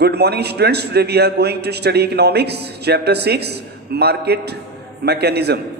Good morning, students. Today we are going to study economics, chapter 6, market mechanism.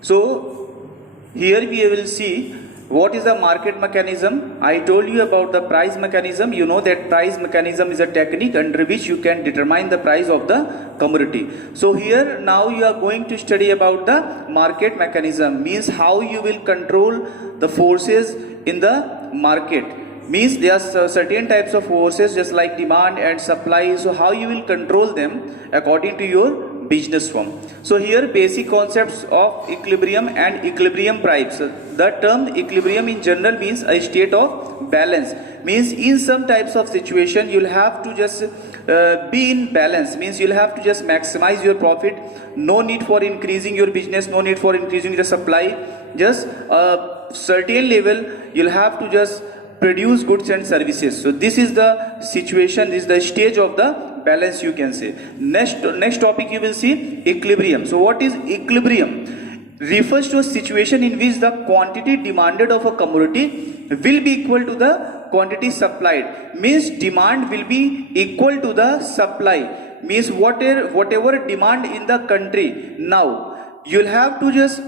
So, here we will see what is the market mechanism. I told you about the price mechanism. You know that price mechanism is a technique under which you can determine the price of the commodity. So, here now you are going to study about the market mechanism, means how you will control the forces in the market. Means there are certain types of forces just like demand and supply. So how you will control them according to your business firm. So here basic concepts of equilibrium and equilibrium price. The term equilibrium in general means a state of balance. Means in some types of situation you'll have to just be in balance. Means you'll have to just maximize your profit. No need for increasing your business. No need for increasing the supply. Just a certain level you'll have to just produce goods and services. So this is the situation, this is the stage of the balance, you can say. Next topic you will see equilibrium. So what is equilibrium? Refers to a situation in which the quantity demanded of a commodity will be equal to the quantity supplied. Means demand will be equal to the supply. Means whatever demand in the country, now you'll have to just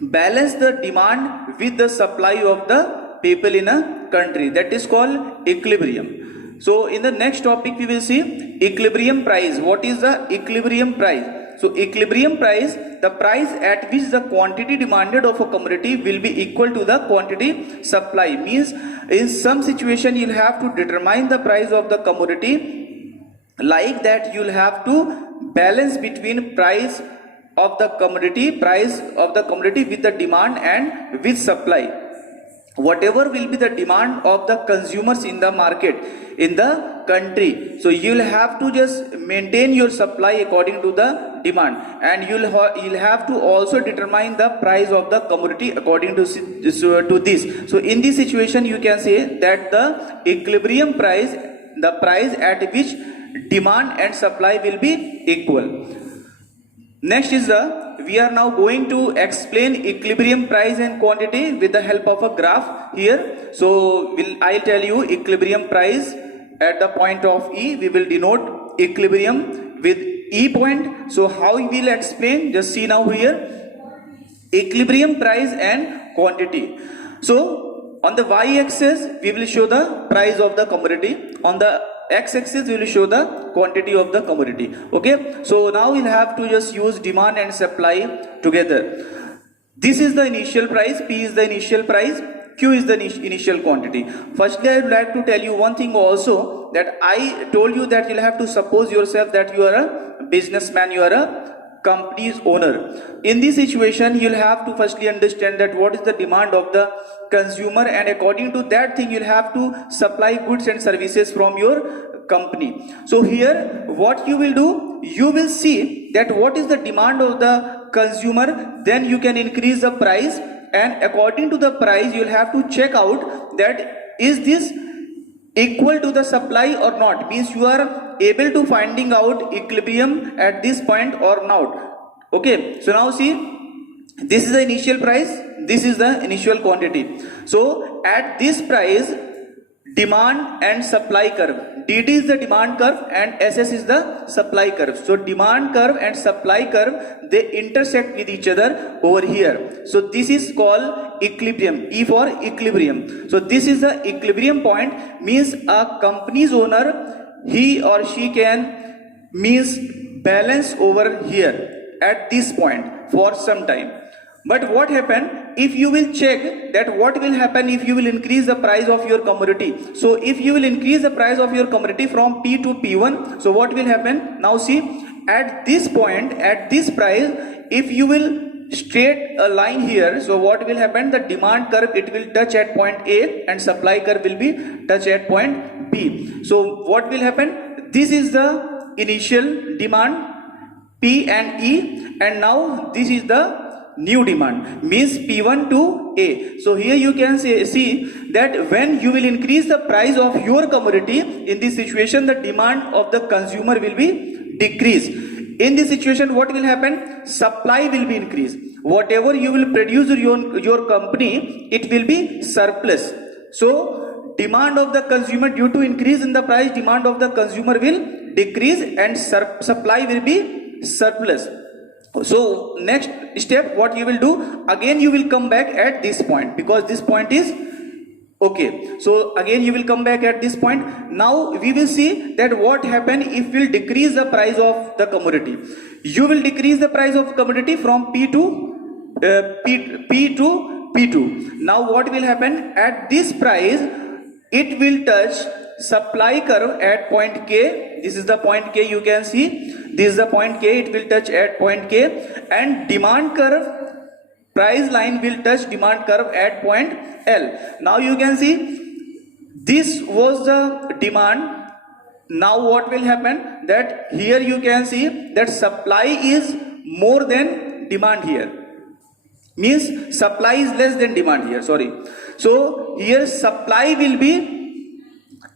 balance the demand with the supply of the people in a country. That is called equilibrium. So in the next topic we will see equilibrium price. What is the equilibrium price? So equilibrium price, the price at which the quantity demanded of a commodity will be equal to the quantity supply. Means in some situation you will have to determine the price of the commodity like that. You will have to balance between price of the commodity with the demand and with supply. Whatever will be the demand of the consumers in the market, in the country, so you will have to just maintain your supply according to the demand, and you'll have to also determine the price of the commodity according to this. So in this situation you can say that the equilibrium price, the price at which demand and supply will be equal. Next is we are now going to explain equilibrium price and quantity with the help of a graph here. So I'll tell you equilibrium price at the point of E. We will denote equilibrium with E point. So how we will explain? Just see now here. Equilibrium price and quantity. So on the y-axis we will show the price of the commodity. On the x-axis we will show the quantity of the commodity. Okay, so now we'll have to just use demand and supply together. This is the initial price, P is the initial price, Q is the initial quantity. Firstly, I would like to tell you one thing also, that I told you that you'll have to suppose yourself that you are a businessman, you are a company's owner. In this situation you'll have to firstly understand that what is the demand of the consumer, and according to that thing you'll have to supply goods and services from your company. So here what you will do, you will see that what is the demand of the consumer, then you can increase the price, and according to the price you'll have to check out that is this equal to the supply or not. Means you are able to finding out equilibrium at this point or not. Okay, so now see, this is the initial price, this is the initial quantity. So at this price, demand and supply curve, dt is the demand curve and ss is the supply curve. So demand curve and supply curve, they intersect with each other over here. So this is called equilibrium, E for equilibrium. So this is the equilibrium point. Means a company's owner, he or she can means balance over here at this point for some time. But what happen if you will check that what will happen if you will increase the price of your commodity? So if you will increase the price of your commodity from P to P1, so what will happen? Now see, at this point, at this price, if you will straight a line here, so what will happen? The demand curve, it will touch at point A, and supply curve will be touch at point B. So what will happen? This is the initial demand P and E, and now this is the new demand, means P1 to A. So here you can see that when you will increase the price of your commodity, in this situation the demand of the consumer will be decreased. In this situation what will happen? Supply will be increased. Whatever you will produce your company, it will be surplus. So demand of the consumer, due to increase in the price, demand of the consumer will decrease and supply will be surplus. So next step, what you will do, again you will come back at this point, because this point is okay. So again you will come back at this point. Now we will see that what happen if we will decrease the price of the commodity. You will decrease the price of commodity from P to P2. Now what will happen at this price? It will touch supply curve at point K. This is the point K, you can see. This is the point K, it will touch at point K, and demand curve, price line will touch demand curve at point L. Now you can see this was the demand. Now what will happen, that here you can see that supply is more than demand here, means supply is less than demand here, sorry. So here supply will be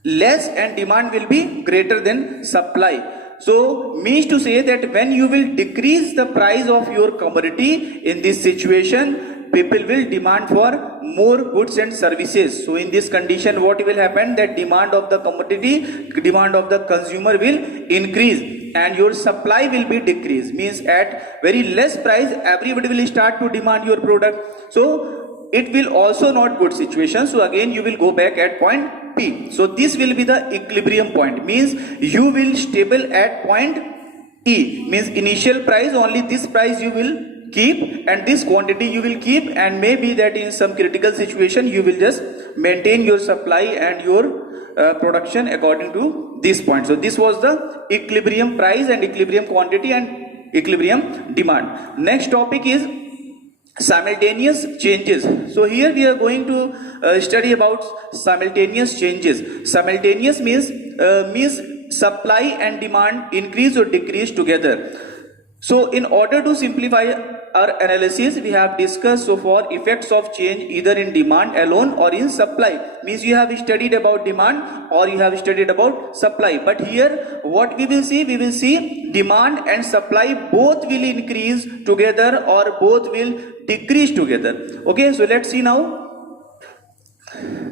less and demand will be greater than supply. So means to say that when you will decrease the price of your commodity, in this situation people will demand for more goods and services. So in this condition what will happen, that demand of the commodity, demand of the consumer will increase and your supply will be decreased, means at very less price everybody will start to demand your product. So it will also not good situation. So again you will go back at point P. So this will be the equilibrium point, means you will stable at point E, means initial price only this price you will keep and this quantity you will keep, and maybe that in some critical situation you will just maintain your supply and your production according to this point. So this was the equilibrium price and equilibrium quantity and equilibrium demand. Next topic is simultaneous changes. So here we are going to study about simultaneous changes. Simultaneous means supply and demand increase or decrease together. So in order to simplify our analysis, we have discussed so far effects of change either in demand alone or in supply. Means you have studied about demand or you have studied about supply. But here what we will see demand and supply both will increase together or both will decrease together. Okay, so let's see now.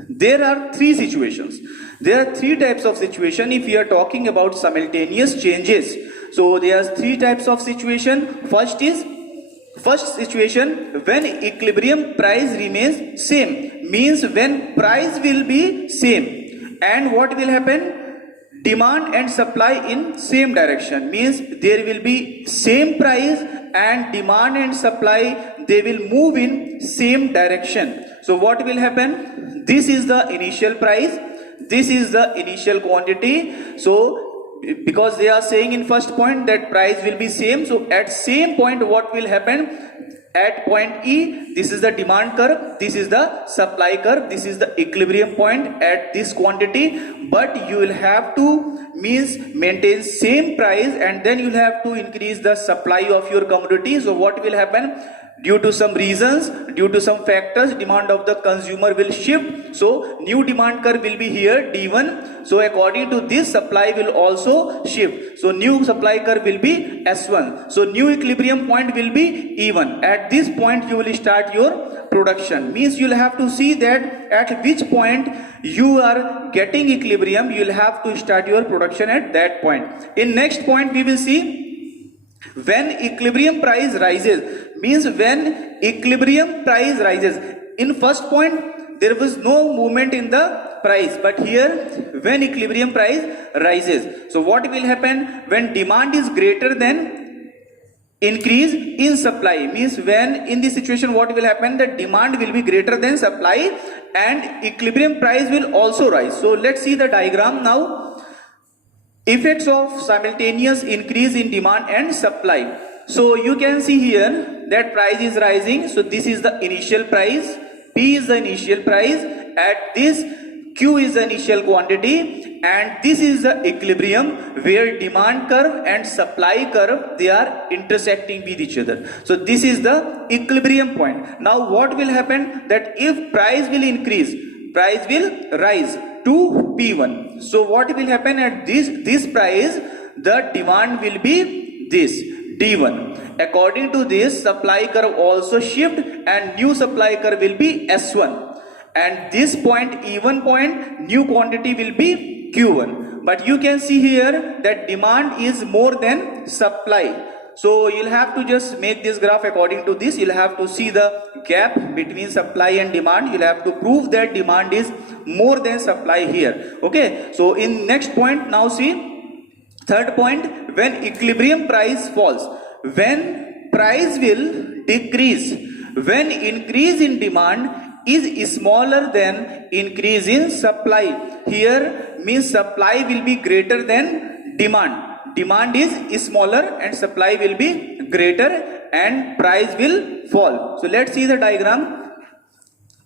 There are three situations. There are three types of situation if we are talking about simultaneous changes. So there are three types of situation. First situation, when equilibrium price remains same, means when price will be same and what will happen, demand and supply in same direction, means there will be same price and demand and supply they will move in same direction. So what will happen, this is the initial price, this is the initial quantity. So because they are saying in first point that price will be same, so at same point what will happen, at point E, this is the demand curve, this is the supply curve, this is the equilibrium point at this quantity, but you will have to means maintain same price and then you will have to increase the supply of your commodity. So what will happen, due to some reasons, due to some factors, demand of the consumer will shift. So new demand curve will be here D1. So according to this, supply will also shift. So new supply curve will be S1. So new equilibrium point will be E1. At this point you will start your production. Means you will have to see that at which point you are getting equilibrium, you will have to start your production at that point. In next point we will see when equilibrium price rises, means when equilibrium price rises. In first point there was no movement in the price, but here when equilibrium price rises, so what will happen, when demand is greater than increase in supply, means when in this situation what will happen, the demand will be greater than supply and equilibrium price will also rise. So let's see the diagram now. Effects of simultaneous increase in demand and supply. So you can see here that price is rising. So this is the initial price, P is the initial price, at this Q is the initial quantity, and this is the equilibrium where demand curve and supply curve they are intersecting with each other. So this is the equilibrium point. Now what will happen, that if price will increase, price will rise to P1. So what will happen at this price, the demand will be this D1. According to this, supply curve also shift and new supply curve will be S1. and this point E1 point, new quantity will be Q1. But you can see here that demand is more than supply. So you'll have to just make this graph according to this. You'll have to see the gap between supply and demand. You'll have to prove that demand is more than supply here. Okay. So in next point, now see third point, when equilibrium price falls, when price will decrease, when increase in demand is smaller than increase in supply. Here means supply will be greater than demand. Demand is smaller and supply will be greater and price will fall. So let's see the diagram.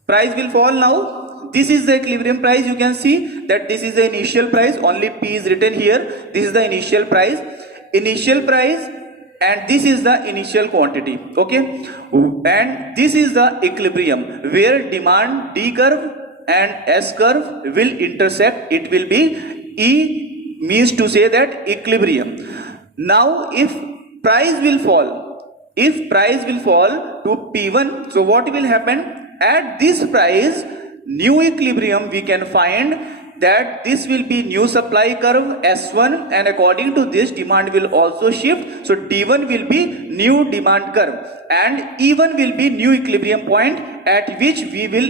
Price will fall now. This is the equilibrium price. You can see that this is the initial price. Only P is written here. This is the initial price. Initial price, and this is the initial quantity. Okay. And this is the equilibrium where demand D curve and S curve will intersect. It will be E, means to say that equilibrium. Now if price will fall, if price will fall to P1, so what will happen? At this price, new equilibrium, we can find that this will be new supply curve S1, and according to this demand will also shift. So D1 will be new demand curve and E1 will be new equilibrium point at which we will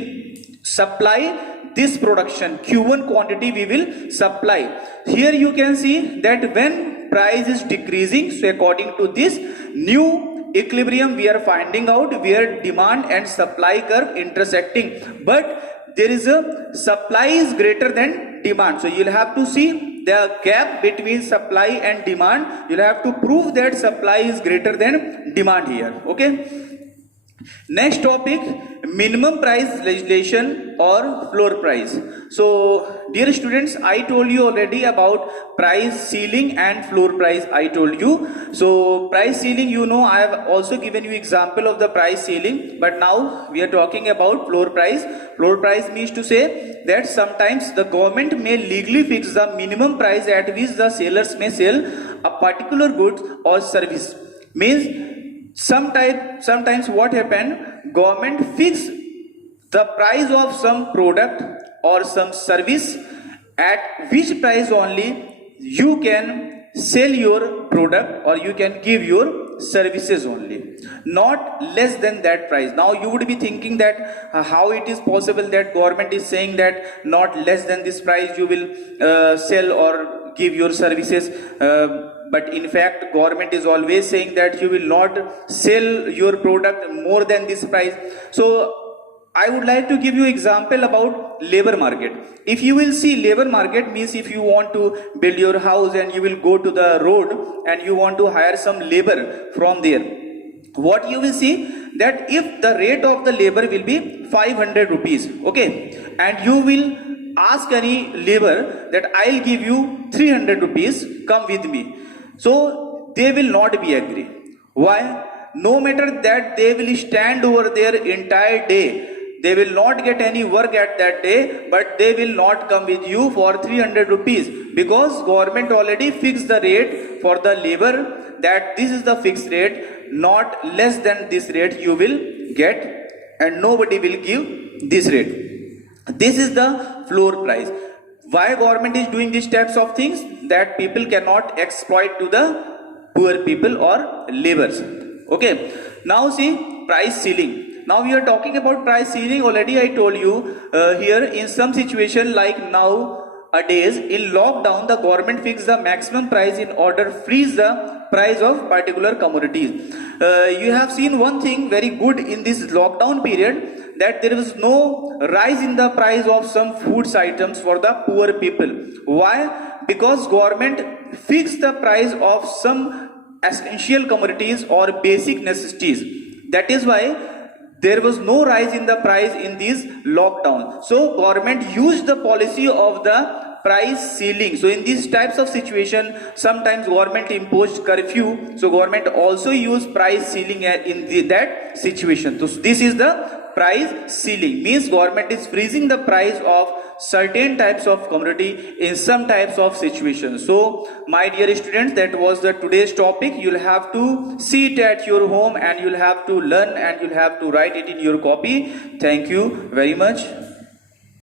supply this production. Q1 quantity we will supply. Here you can see that when price is decreasing, so according to this new equilibrium we are finding out where demand and supply curve intersecting, but there is a supply is greater than demand. So you'll have to see the gap between supply and demand. You'll have to prove that supply is greater than demand here. Okay. Next topic, minimum price legislation or floor price. So dear students, I told you already about price ceiling and floor price. I told you. So price ceiling, you know, I have also given you example of the price ceiling, but now we are talking about floor price. Floor price means to say that sometimes the government may legally fix the minimum price at which the sellers may sell a particular goods or service. Means sometimes what happened, government fix the price of some product or some service at which price only you can sell your product or you can give your services only, not less than that price. Now you would be thinking that how it is possible that government is saying that not less than this price you will sell or give your services, but in fact government is always saying that you will not sell your product more than this price. So I would like to give you example about labor market. If you will see labor market means if you want to build your house and you will go to the road and you want to hire some labor from there, what you will see that if the rate of the labor will be 500 rupees, okay, and you will ask any labor that I'll give you 300 rupees, come with me. So they will not be agree. Why? No matter that they will stand over there entire day, they will not get any work at that day, but they will not come with you for 300 rupees because government already fixed the rate for the labor that this is the fixed rate, not less than this rate you will get, and nobody will give this rate. This is the floor price. Why government is doing these types of things? That people cannot exploit to the poor people or laborers. Okay. Now see price ceiling. Now we are talking about price ceiling. Already I told you here in some situation like nowadays in lockdown the government fixed the maximum price in order freeze the price of particular commodities. You have seen one thing very good in this lockdown period, that there was no rise in the price of some foods items for the poor people. Why? Because government fixed the price of some essential commodities or basic necessities. That is why there was no rise in the price in this lockdown. So government used the policy of the price ceiling. So in these types of situation, sometimes government imposed curfew. So government also used price ceiling in that situation. So this is the price ceiling. Means government is freezing the price of certain types of commodity in some types of situations. So my dear students, that was the today's topic. You'll have to see it at your home and you'll have to learn and you'll have to write it in your copy. Thank you very much.